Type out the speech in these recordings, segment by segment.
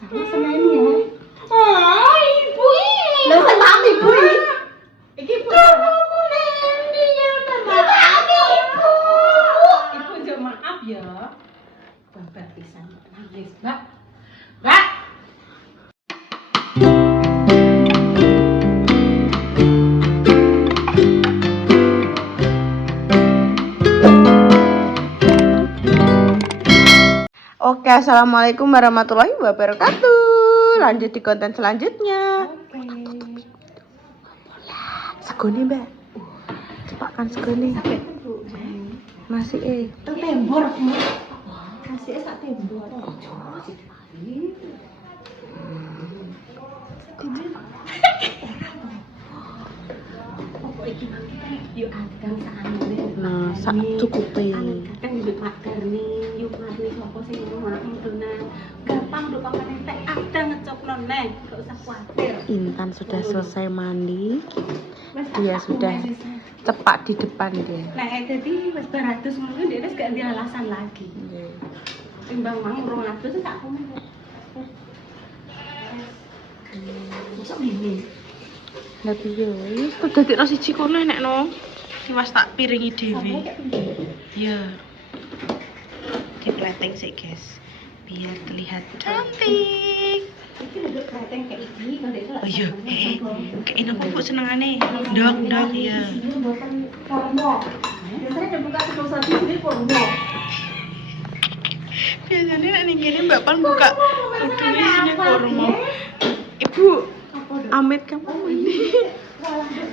Sama seneni ya. Oh, ibu ini. Lah sing paham ibu iki. Iki ibu. Aku nendi ya, Mbak. Ibu. Ibu njok maaf ya. Bapak pisan nangis, Mbak. Mbak. Oke, assalamualaikum warahmatullahi wabarakatuh. Lanjut di konten selanjutnya. Segone mbak, cepat kan segone. Masih Tembor aku. Masih sak tembor. Yuk adang sakane. Nah, sak cukupe. Kadang hidup mager nih, yuk mari sapa sing ngono donan. Gampang nduk pamane tek adang ngecokno neh, gak usah kuwatir. Intan sudah selesai mandi. Dia sudah cepat di depan dia. Nek dadi wis beratus ngono dia wis gak ada alasan lagi. Timbang mang 200 sak komen. Mosok ngene. Lah piye wis kok dadekno siji kono enekno. Tiwas tak piringi dhewe. Iya. Dipleteng sih, guys. Biar terlihat cantik. Iki lho kreteng kayak iki kok ndek Oh iya, kayak ini kok senengane. Ndok ya. Biasanya ada buka satu sini porno. Biasanya nek ning kene Mbak Pan buka utuhnya sini kormo. Ibu, Amit kamu mandi.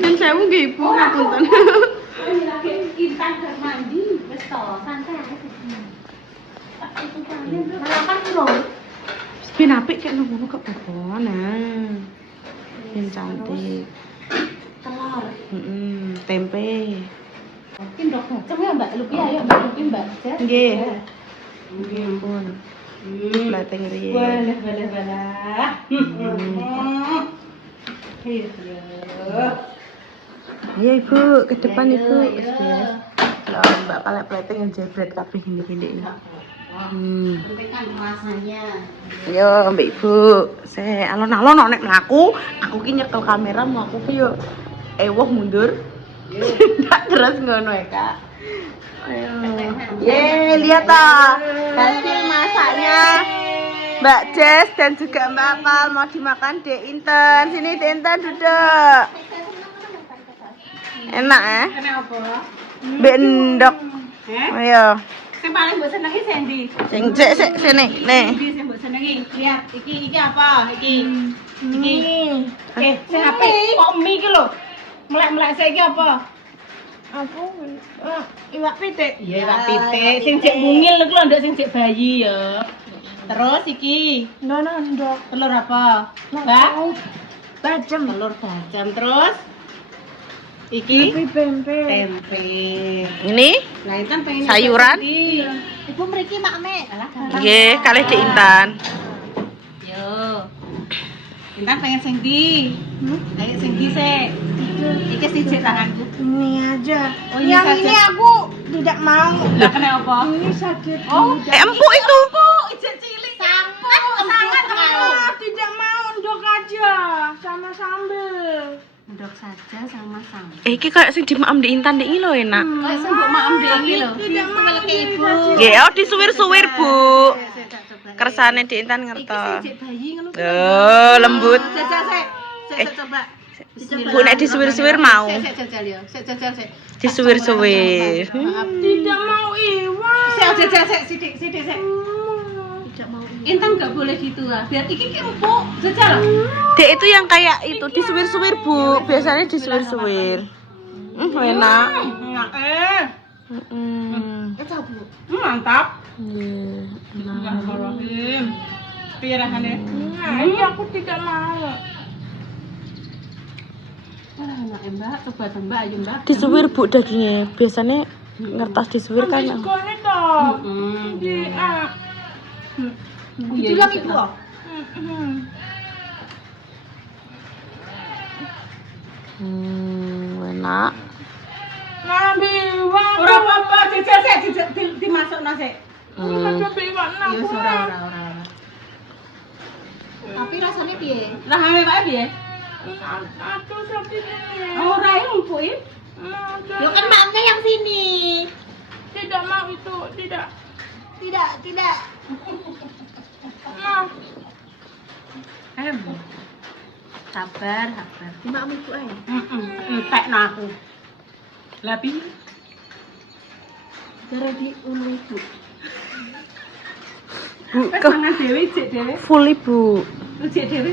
Dan saya mau nggih Ibu ngapunten. Intan gak mandi, wis to, santai ae. Malah kan kurang. Ben apik kek ngono gak apa-apa. Nah. Ben cantik. Telur. Tempe. Ki ndok bacem ya Mbak Luki ayo Mbak Luki Mbak. Nggih. Nggih ampun. Pleteng riye. Balah. Ayo Ibu, ke depan Ibu. Kalau Mbak Palek pleteng yang jebret kabeh gini-gini ini. Penting kan rasanya. Yo Mbak Ibu, saya alon-alon nek mlaku, aku ki nyekel kamera mau aku ki yo ewoh mundur. Ndak terus ngono ya, Kak. Ayo. Ye, lihat ah. Hasil masaknya Mbak Jess dan juga Mbak Apal mau dimakan Dek Inten. Sini Dek Inten duduk. Enak ya? Kene apa? Mbak Endok. Ayo. Sing paling mbok senengi sendi? Sing cek sik sini. Nih. Iki sing mbok senengi. Lihat, iki apa? Iki. Sing apik kok mie iki lho. Melek-melek saiki apa? Apa? Iwak pitik. Iya, iwak pitik. Sing cek mungil niku lho, ndak sing cek bayi ya. Terus iki. Ndok. Telur apa? Mbak? Bacem. Telur bacem. Terus iki Tempe. tempe. Ini Nah, Intan pengen sayuran. Ibu mriki makme. Alah, nggih, kalih Dek Intan. Yo. Intan pengen sing ndi? Ayo sing ndi sik. Iki siji tanganku. Ini aja. Oh, ini yang saja. ini aku tidak mau. Lah kena apa? Ini sakit. Oh, empuk itu. ijen cilik. Sangat Tidak mau ndok aja sama sambel. Ndok saja sama sambal. Iki kayak sing dimaam di Intan iki lho enak. Kayak sing mbok maem dhewe iki lho. Meleke ibu. Nggih, oh disuwir-suwir, Bu. Kersane di Intan Iki ngertos. sing bayi ngono. Oh, lembut. Jajal sik. Sik coba. Bu nek disuwir-suwir mau. Sik jajal ya. Sik jajal sik. Disuwir-suwir. Tidak mau iwak. Sik jajal sik sithik sik. Tidak mau. Intan enggak boleh gitu ah. Biar iki ki empuk. Jajal. Dek itu yang kayak itu disuwir-suwir, Bu. Biasanya disuwir-suwir. Enak. Enak Bu. Mantap. Iya. Bismillahirrahmanirrahim. Piye rasane? Ini aku tidak mau. Wah, enak Mbak. Coba Mbak, ayo Mbak. Disuwir, Bu, dagingnya. Biasanya ngertas disuwir kan. Ini toh. Iya, lagi Bu. Enak. Nabi wah. Ora apa-apa, jajal sik dimasukno sik. Hmm. Iya, ora. piye? Rahame Pak piye? Aku sakit ini. Ora ngumpuin. Lo kan maknya yang sini. Tidak mau itu, tidak. Tidak. Mau. Sabar. Cuma itu aja. Entekno aku. Lah piye? Cara diunu Bu. Bu, Wes mangan dhewe, cek dhewe. full Ibu. Cek dhewe.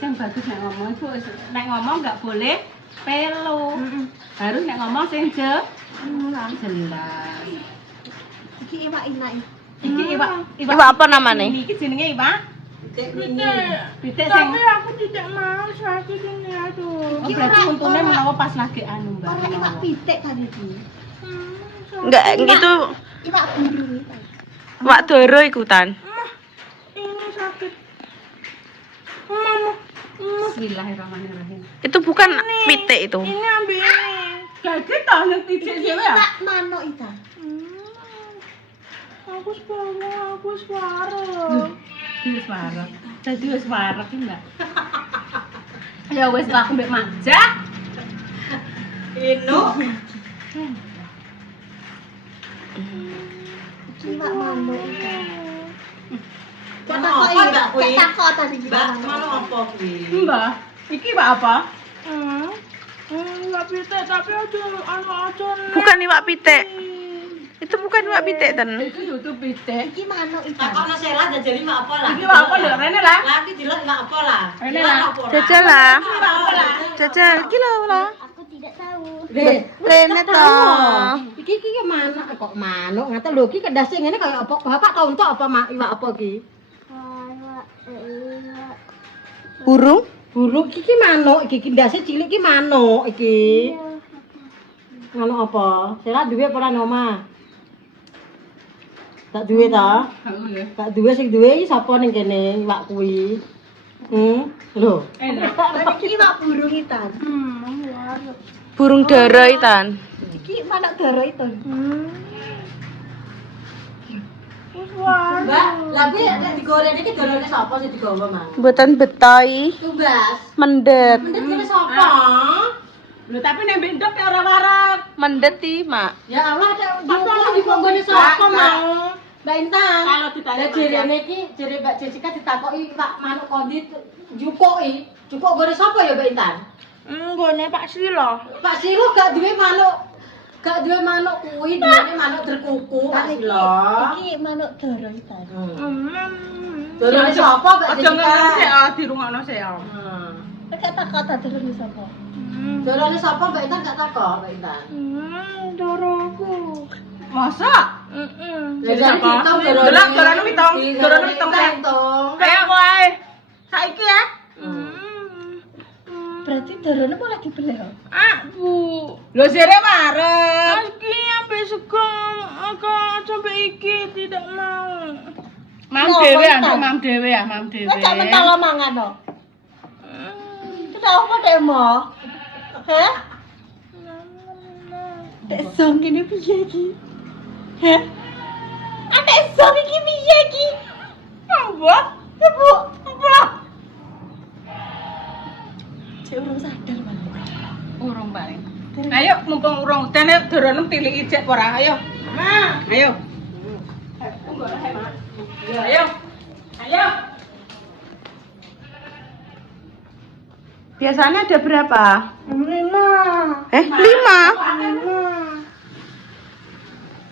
Sing bagus nek ngomong itu nek ngomong enggak boleh pelo. Harus nek ngomong sing jelas. Iki iwak enak. Iki iwak Iwak apa namanya? Iki jenenge iwak. Pitik sing Tapi aku tidak mau sakit ini aduh. oh, berarti untungnya menawa pas lagi anu Mbak. Orang iwak pitik tadi iki. Enggak gitu. Iwak burung itu. Wak doro ikutan. Ini sakit. Mama, Bismillahirrahmanirrahim. Itu bukan pitik itu. ini ambil ini. Kayak gitu yang pitik Iki dhewe ya. iwak manuk itu. Aku separuh. Wis warak. Dadi wis warak iki Mbak. Ya wis aku mbek majak. Ino. Iwak manuk itu. Kok tadi kita manuk apa kuwi? Mbak, iki Mbak apa? Nggak bisa tapi aja Bukan iwak pitik. Itu bukan iwak pitik ten. Itu YouTube pitik. Iki manuk itu. Takokno Sela jajali mak apa lah. Iki Mbak apa lho rene lah. Lah iki dilok mak apa lah. Rene lah. Jajal lah. Mbak apa lah? Jajal iki lho lah. Aku tidak tahu. Rene toh. Iki manuk kok manuk ngaten lho iki kedase ngene kaya apa? Bapak tau entuk apa mak iwak apa iki? Burung? Burung iki manuk iki ndase cilik iki manuk iki. Manuk apa? Sela duwe apa ora omah? Tak duwe ta? Tak duwe sing duwe iki sapa ning kene iwak kuwi? Lho. Iki iwak burung itu. Burung dara itan. Iki manuk dara itu. Mbak, lah kuwi nek digoreng iki dorone sapa sing digawa, Mas? Mboten betoi. Tumbas. Mendet. Mendhet kene sapa? Lho tapi nek ndok ya ora warak. Mendet iki, Mak. Ya Allah, apa dikonggone sapa mau? Mbak Intan. Kalau ditanya Lah jerene iki, jere Mbak Jessica ditakoki Pak manuk kondi jukoki. Jukuk gore sapa ya Mbak Intan? Nggone Pak Silo. Pak Silo gak duwe manuk. Gak duwe manuk kuwi, duwene manuk terkuku Pak Silo. Iki manuk dara itu. Dorone sapa Mbak Aja ngono sik, Jessica? dirungokno sik. Kata dara sapa? Dorone sapa Mbak Intan gak takok Mbak Intan. Doroku. Masa? Lah jadi dihitung Dorone pitung, dorone pitung. Kayak kowe. Saiki ya. Berarti darane boleh dibeli. Bu. Lho sire warep. Iki ambil segang agak sampai iki tidak mau. Mam dhewe ya, mam dhewe ya, mam dhewe. Wes tak mentolo mangan to. Tidak apa demo. Hah? Dek song kene piye iki? Hah? Adek song iki piye iki? Apa? Ibu, apa? Cek urung sadar malah. Urung paling. Ayo mumpung urung dene dorone tiliki cek ora, ayo. Ayo. Ayo. Ayo. Biasanya ada berapa? 5. 5?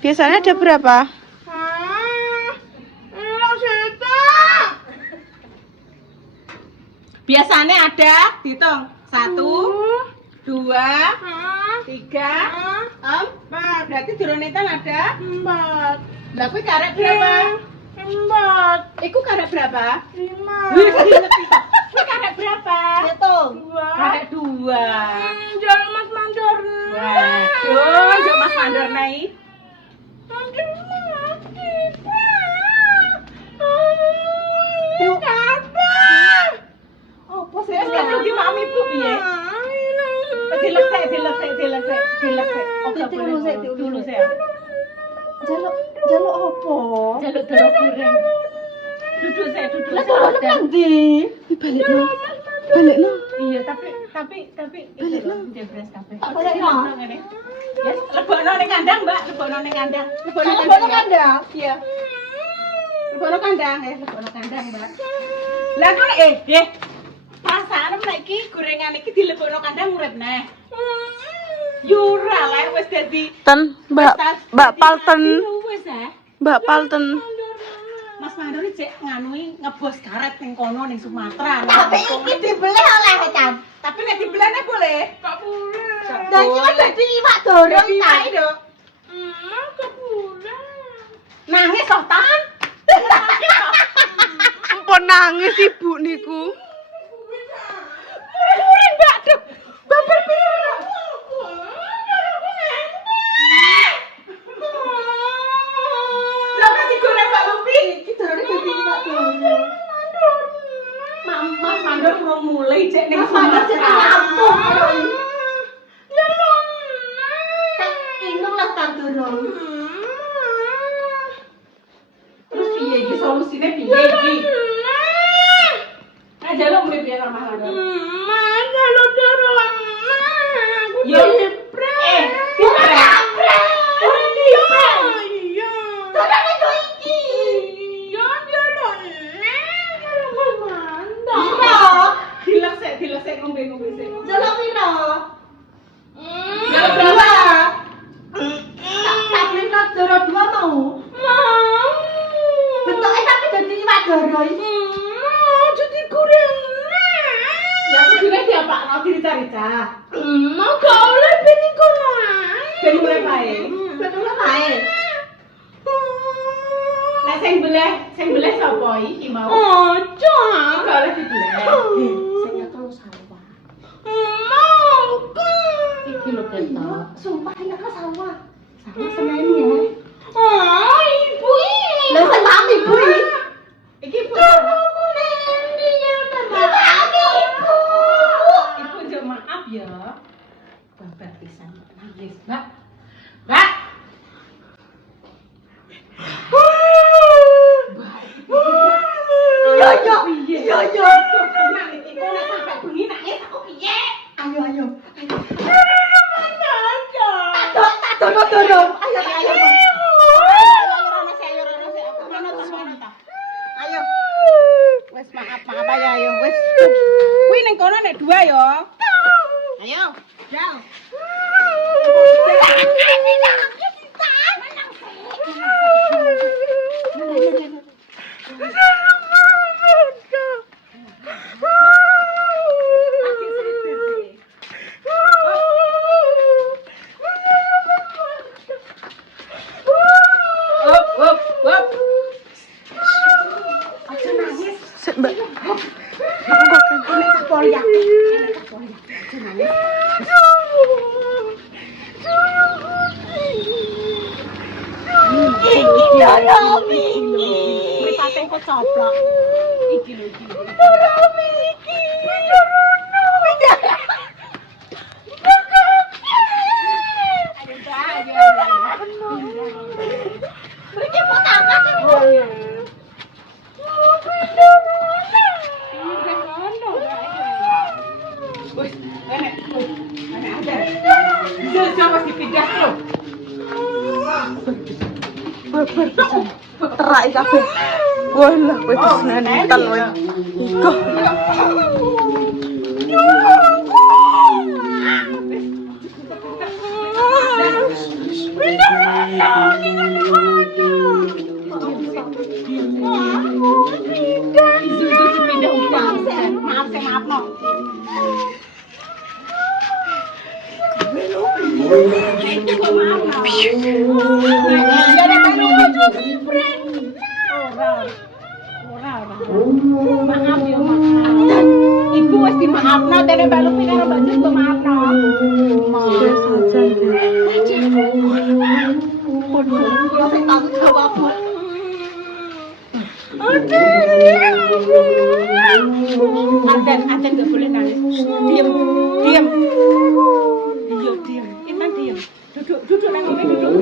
Biasanya ada berapa? Biasanya ada dihitung 1 2 3 4. Berarti duronitan ada 4. lah kuwi karek berapa? 4. Iku karek berapa? 5. Wih, kuwi karek berapa? Hitung. 2. Karek 2. Jalan Mas Mandor. Waduh, yo Mas Mandor nai. Nanti mati. Apa sih? Wis kan rugi mami Bu piye? Dilesek. Jaluk apa? Jaluk doro goreng. Duduk saya duduk. Lah turune nang ndi? Balik no. Balik no. Iya, tapi Balik no. jebres kabeh. Balik no. Ngene. Yes, lebokno ning kandang, Mbak. Lebokno ning kandang. Lebokno kandang. Iya. Lebokno kandang, lebokno kandang, Mbak. Lah kok perasaan nek iki gorengan iki dilebokno kandang urip neh. Yura lah wis dadi Ten, Mbak Palten. Wis Mbak Palten. Mas Mandor cek nganui ngebos karet ning kono ning Sumatera. Tapi iki dibeli oleh Cam. Tapi nek dibelane boleh. Gak boleh. Dan iki wis dadi iwak dorong ta. Gak boleh. Nangis kok tan. Ampun nangis ibu niku. Mbak Duk. Babar piye lho? Lah kasih goreng Mbak Lupi. Iki dorone dadi iwak dorong. Mas Mandor mau mulai cek ning Mas Mandor cek lampung. Ya lho. Inung lah tan dorong. Terus piye iki solusine piye iki? Nah, jaluk mulai piye Mas Mandor? Kalau dorong aku Yo. dipret. Dipret. Iya. Dorone yo iki. Iya, dorong. Kalau mantap. Piro? Dilek sik ngombe sik. Delok piro? Jaluk berapa? Tak beli dorong 2 mau. Mau. Bentuke tapi dadi iwak dorong. Mau jadi goreng. Ya aku dile diapakno dirica-rica. Mau gak oleh bini kono ae. Ben mulai bae. Betul ae. Lah sing beleh sapa iki mau? Ojo. Gak oleh dibeleh. Sing nyekel sawah. Mau kan. Iki lho ketok. Sumpah nyekel sawah. Sawah semeni ya. Oh, ibu ini. Lah sing paham ibu iki. Iki Bu. Aku nendi ya Maaf ibu. Ibu njok maaf ya. Babar pisan nangis, Mbak. Mbak. Yo yo. Tenang iki kok nek sampe bengi nangis aku piye? Ayo. Tak dorong. Ayo. Ayo. Wes maaf ayo wes. Kuwi ning kono nek 2 ya. Ayo. Jal. Sik, Mbak. Mripate kok coplok. Iki lho iki. Terak iki kabeh. Walah, kowe disnenten kowe. Iko. Maaf no. Maaf ya maaf. Ibu wis dimaafno dene Mbak Lupi karo Mbak Jus kok maafno. Anten gak boleh nangis. Diam. Iya, diam. Intan diam. Duduk nang ngene duduk.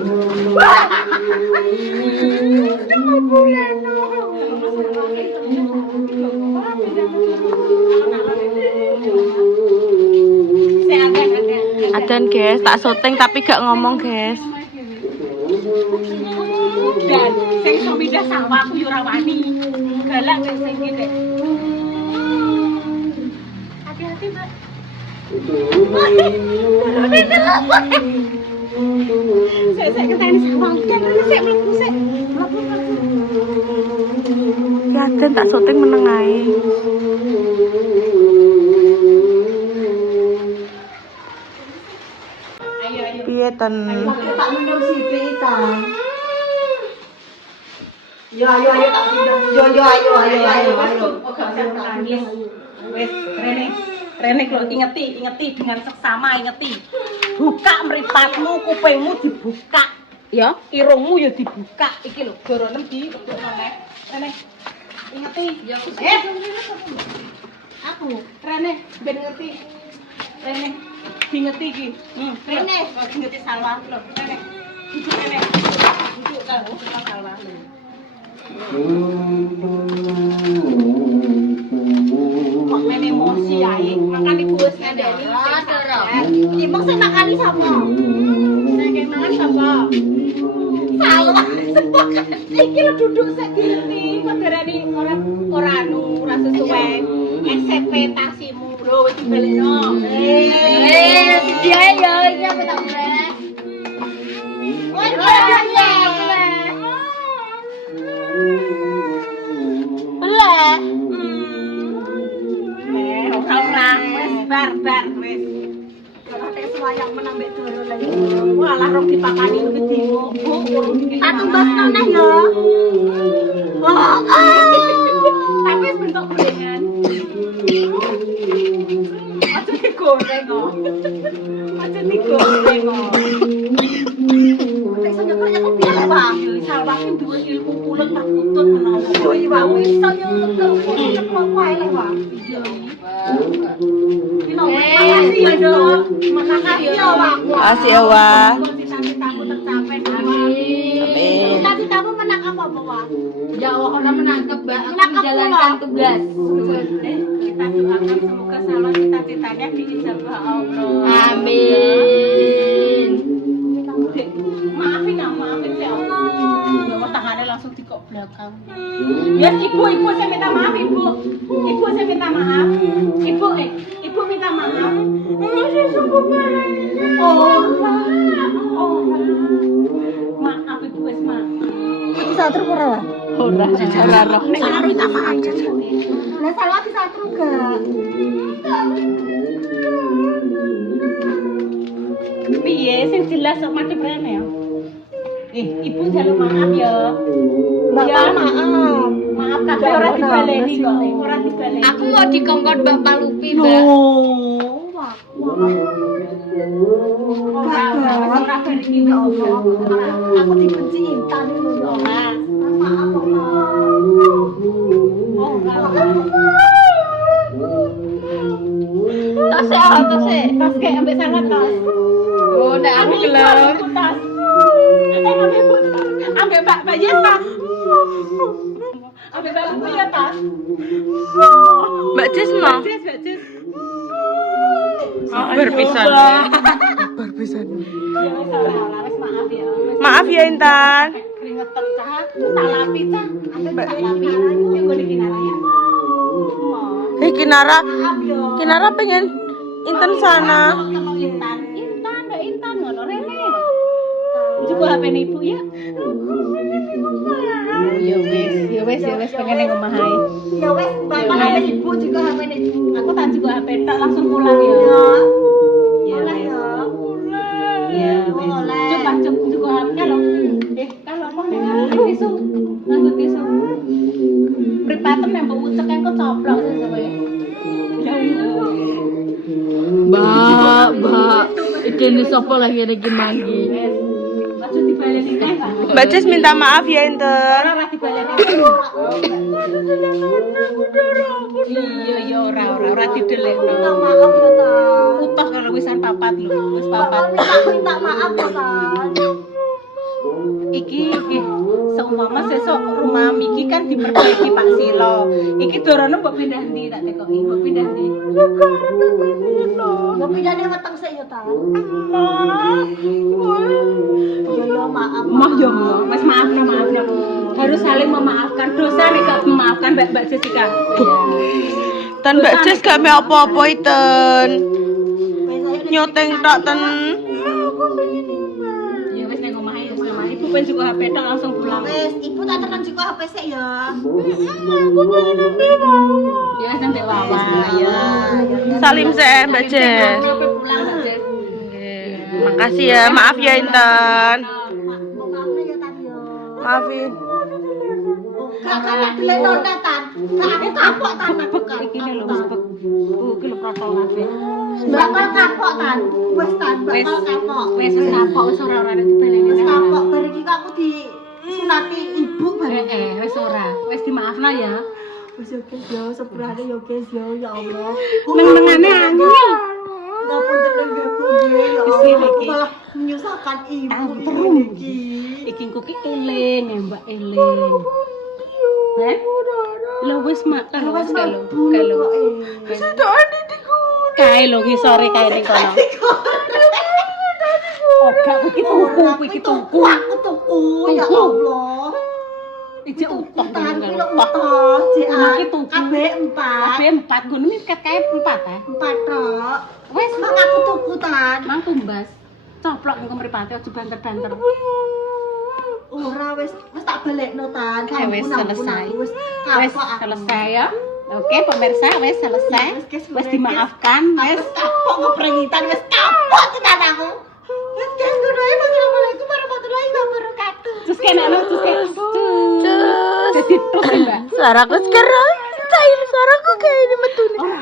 dandan guys, tak syuting tapi gak ngomong guys. Dan sing somidah sawah aku yo ora wani. Galak nek sing iki dek. Hati-hati, Mbak. Saya ketani sawah kan sik mlebu sik. Ya dan tak syuting meneng ae. Ayo. Piye ten? Tak minum sithik ta. Yo ayo tak minum. Yo ayo. Wes, Rene kalau ingeti dengan seksama ingeti. Buka mripatmu, kupingmu dibuka. Ya, irungmu ya dibuka. Iki lho, goronem di Rene. Ingeti. Ya, aku. Rene, ben ngerti. Rene, ingeti iki. Rene, kok ingeti salwa lho, Rene. Duduk Rene. Duduk karo salwa lho. Kok main emosi ae, makan ibu wis ngandani. Ibu sing makani sapa? Sing mangan sapa? Salah. Iki lho duduk sik ngerti, kadarane ora sesuai SCP taksimu lho wis dibalekno. Dia ya iki apa tak boleh. Ora wis bar wis. Ora tek wayang menambek doro lagi. Walah rong dipakani iki dingo. Tak tumbasno neh ya. Tapi wis bentuk gorengan. Aja digoreng kok. Aja digoreng kok. Nek senengane kok piye Pak? Salwah ki duwe ilmu pulut perkutut menawa. Oh iya wis iso yo tetel kok wae lho Pak. Makasih ya dok, makasih ya Wak. Makasih ya Wak. Cita-citaku tercapai. Amin. Cita-citamu menang apa Wak? Ya Allah, orang menangkap Mbak, aku menjalankan tugas. Kita doakan semoga Salwa cita-citanya diijabah Allah. Amin. Maafin ya Allah. Bawa tangannya langsung dikok belakang. Ya ibu saya minta maaf ibu. Ibu saya minta maaf. Ibu minta maaf. Masih sungguh maaf ibu wes maaf. Disatru ora lah. Ora roh. Salah minta maaf aja. Lah salah disatru gak? Piye sing jelas kok mati prene ya. Ibu jalur maaf ya. Ya maaf. Maaf kabeh ora dibaleni kok. Ora dibaleni. Aku mau dikongkon Bapak Lupi, Mbak. Ora bariki ya Allah. Aku dibenci Intan lho. Maaf, Tas kayak ambek sangat tas. Oh, ndak aku gelem. Tas. Ambek Mbak Yes tas. Ambek Mbak Lupi ya tas. Mbak Cis mau. Mbak Cis. Berpisan. Berpisan. Ya wis ora wis maaf ya. Maaf ya Intan. Keringetan cah, talapi cah. Ambek talapi ayo nggo iki naraya. Hei Kinara pengen Intan sana. Intan ngono rene. Juga HP ibu ya. Ya wes pengen ning omah ae. Ya wes, bapak HP ibu juga HP ibu. Aku tak juga HP tak langsung pulang ya. Ya wes. Ya wes. Coba juga HP kalau kalau mau nganggo tisu. Pripatem yang mbok ucek engko coplok sesuai. Mbak, ini sapa lagi iki manggi. Aja dibaleni neh, Pak. Mbak Cis minta maaf ya Intan. Ora dibaleni. Iya ora didelekno. Maaf ya ta. Utuh kalau wisan papat lho, wis papat. Minta maaf ya ta. Iki umpama sesuk rumah Miki kan diperbaiki Pak Silo. Iki dorono mbok pindah ndi tak tekoki, mbok pindah ndi? Yo pindane weteng sik yo ta. Yo maaf. Mah yo, wis maafno. Harus saling memaafkan. Dosa nek gak memaafkan Mbak Jessica. Ten Mbak Jess gak me apa-apa iten. Nyoteng tok ten. Ya wis nek omahe wis sama ibu pengen juga HP tok langsung pulang. Wes, ibu tak tekan juga HP sik ya. Ya wis ndek wawa ya. Salim sih Mbak Jess. Sampai pulang Mbak Jess. Makasih ya, maaf ya Intan. Maafnya ya Tan yo. Maafin. Kakak beli nonton Tan. Aku kapok Tan aku kan. Iki lho wis bek. Iki lho protol kabeh. Bakal kapok Tan. Wes Tan, bakal kapok. Wis kapok wis ora nek dibaleni. Wes kapok bareng iki aku di sunati ibu bareng. Wis ora. Wis dimaafno ya. Wes yo guys yo, sepurane yo guys yo, ya Allah. Neng-nengane angel. Ngapunten nggih ya Allah. Malah menyusahkan ibu iki. Iki kuki eling ya Mbak eling. Heh? Lho wis makan wis kalau. Wis kae lho ngisore kae ning kono. Gak iki tuku. Aku tuku ya Allah. Ijek utang Tan kan. kilo utang, Iki tuku. kabeh 4. Kabeh 4 ngono iki kae 4 ha. 4 tok. Wis Mak aku tuku Tan. mang tumbas. Coplok engko mripate aja banter-banter. Ora wis tak balekno Tan. Wis selesai. Wis Wis kapok aku. selesai ya. Oke pemirsa wis selesai. Wis dimaafkan, wis. Kapok ngeprengitan wis kapok tenan aku. Wis guys, ngono ae. Assalamualaikum warahmatullahi wabarakatuh. Terus kena lo terus kayak jadi terus Mbak. Suaraku sekarang, cair suaraku kayak ini metu nih. Oh,